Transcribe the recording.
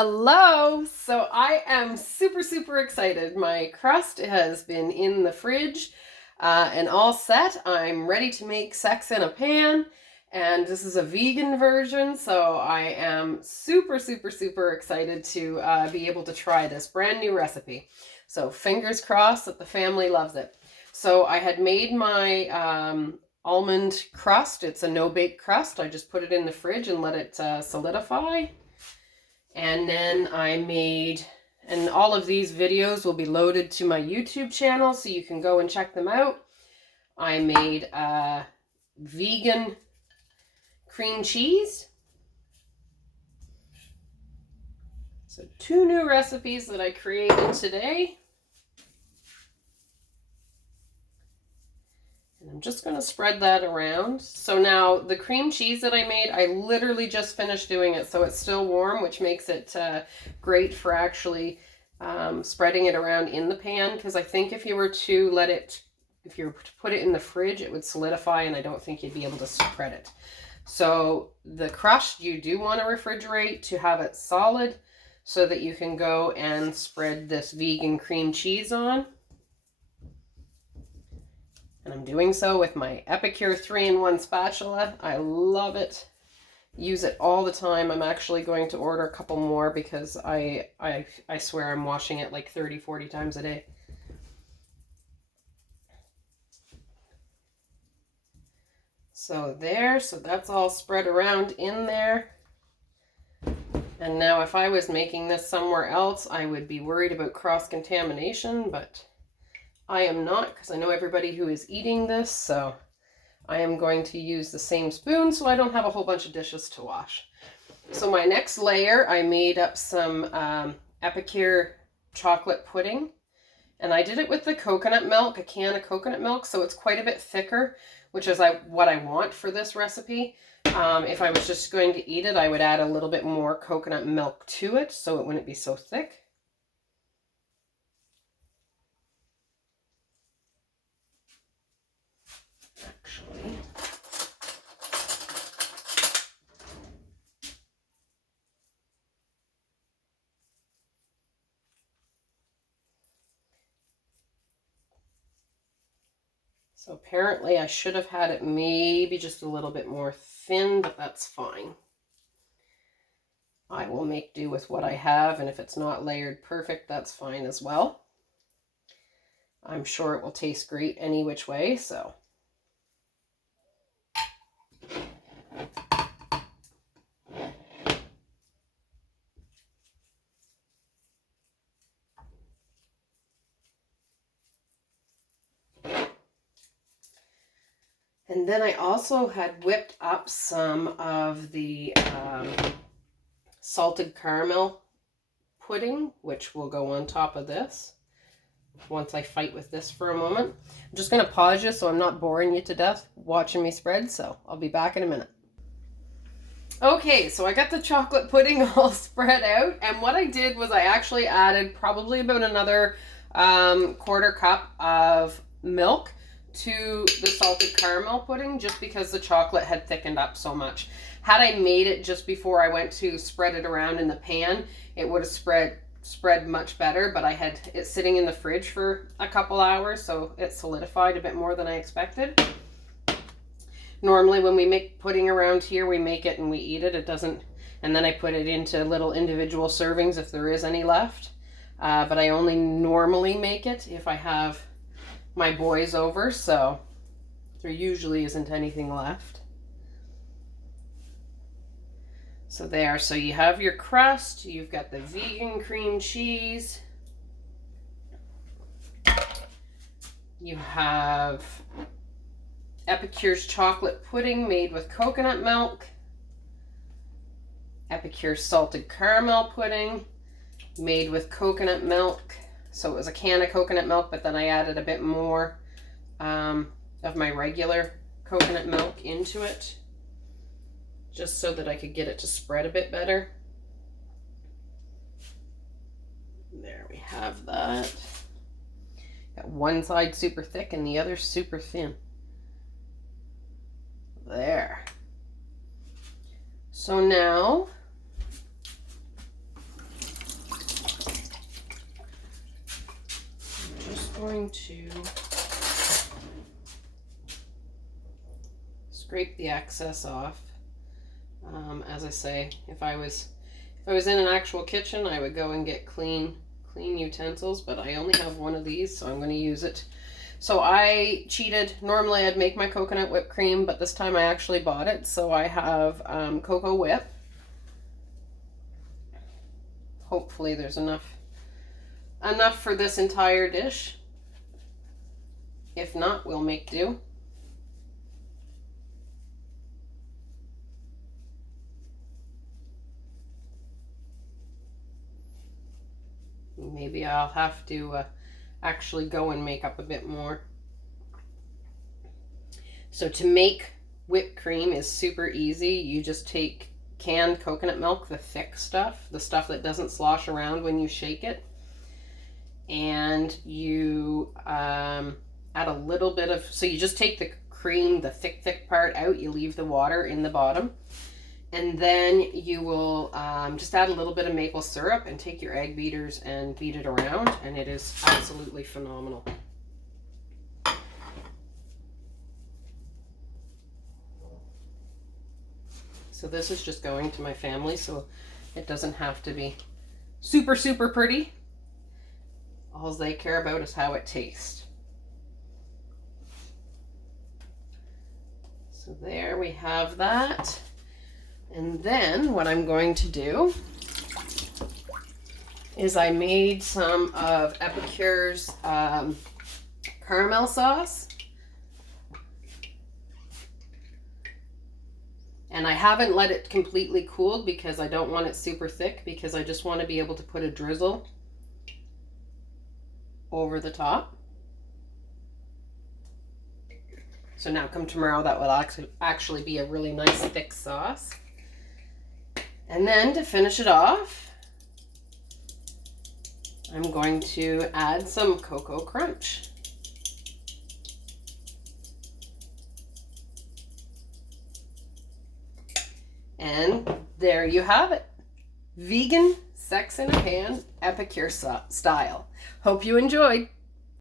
Hello! So I am super excited. My crust has been in the fridge and all set. I'm ready to make sex in a pan, and this is a vegan version, so I am super excited to be able to try this brand new recipe. So fingers crossed that the family loves it. So I had made my almond crust. It's a no-bake crust. I just put it in the fridge and let it solidify. And then I made, and all of these videos will be loaded to my YouTube channel, so you can go and check them out. I made a vegan cream cheese. So 2 new recipes that I created today. And I'm just going to spread that around. So now the cream cheese that I made, I literally just finished doing it. So it's still warm, which makes it great for actually spreading it around in the pan. Because I think if you were to if you were to put it in the fridge, it would solidify and I don't think you'd be able to spread it. So the crust you do want to refrigerate to have it solid so that you can go and spread this vegan cream cheese on. And I'm doing so with my Epicure 3-in-1 spatula. I love it. Use it all the time. I'm actually going to order a couple more because I swear I'm washing it like 30-40 times a day. So that's all spread around in there. And now if I was making this somewhere else, I would be worried about cross-contamination, but I am not, because I know everybody who is eating this, so I am going to use the same spoon so I don't have a whole bunch of dishes to wash. So my next layer, I made up some Epicure chocolate pudding, and I did it with the coconut milk, a can of coconut milk, so it's quite a bit thicker, which is what I want for this recipe. If I was just going to eat it, I would add a little bit more coconut milk to it so it wouldn't be so thick. So apparently I should have had it maybe just a little bit more thin, but that's fine. I will make do with what I have, and if it's not layered perfect, that's fine as well. I'm sure it will taste great any which way, so. And then I also had whipped up some of the salted caramel pudding, which will go on top of this once I fight with this for a moment. I'm just going to pause you so I'm not boring you to death watching me spread, so I'll be back in a minute. Okay, so I got the chocolate pudding all spread out, and what I did was I actually added probably about another quarter cup of milk to the salted caramel pudding just because the chocolate had thickened up so much. Had I made it just before I went to spread it around in the pan, it would have spread much better, but I had it sitting in the fridge for a couple hours, so it solidified a bit more than I expected. Normally when we make pudding around here, we make it and we eat it. It doesn't, and then I put it into little individual servings if there is any left. But I only normally make it if I have my boys over, so there usually isn't anything left. So there, so you have your crust, you've got the vegan cream cheese, you have Epicure's chocolate pudding made with coconut milk, Epicure's salted caramel pudding made with coconut milk. So it was a can of coconut milk, but then I added a bit more of my regular coconut milk into it, just so that I could get it to spread a bit better. There we have that. Got one side super thick and the other super thin. There. So now going to scrape the excess off. As I say, if I was in an actual kitchen, I would go and get clean utensils, but I only have one of these, so I'm going to use it. So I cheated. Normally I'd make my coconut whipped cream, but this time I actually bought it. So I have cocoa whip. Hopefully there's enough for this entire dish. If not, we'll make do. Maybe I'll have to actually go and make up a bit more. So to make whipped cream is super easy. You just take canned coconut milk, the thick stuff, the stuff that doesn't slosh around when you shake it, and you add a little bit of, so you just take the cream, the thick part out, you leave the water in the bottom, and then you will just add a little bit of maple syrup and take your egg beaters and beat it around, and it is absolutely phenomenal. So this is just going to my family, so it doesn't have to be super, super pretty. All they care about is how it tastes. So there we have that. And then what I'm going to do is I made some of Epicure's caramel sauce. And I haven't let it completely cool because I don't want it super thick, because I just want to be able to put a drizzle over the top. So now come tomorrow, that will actually be a really nice thick sauce. And then to finish it off, I'm going to add some Cocoa Crunch. And there you have it. Vegan sex in a pan, Epicure style. Hope you enjoyed.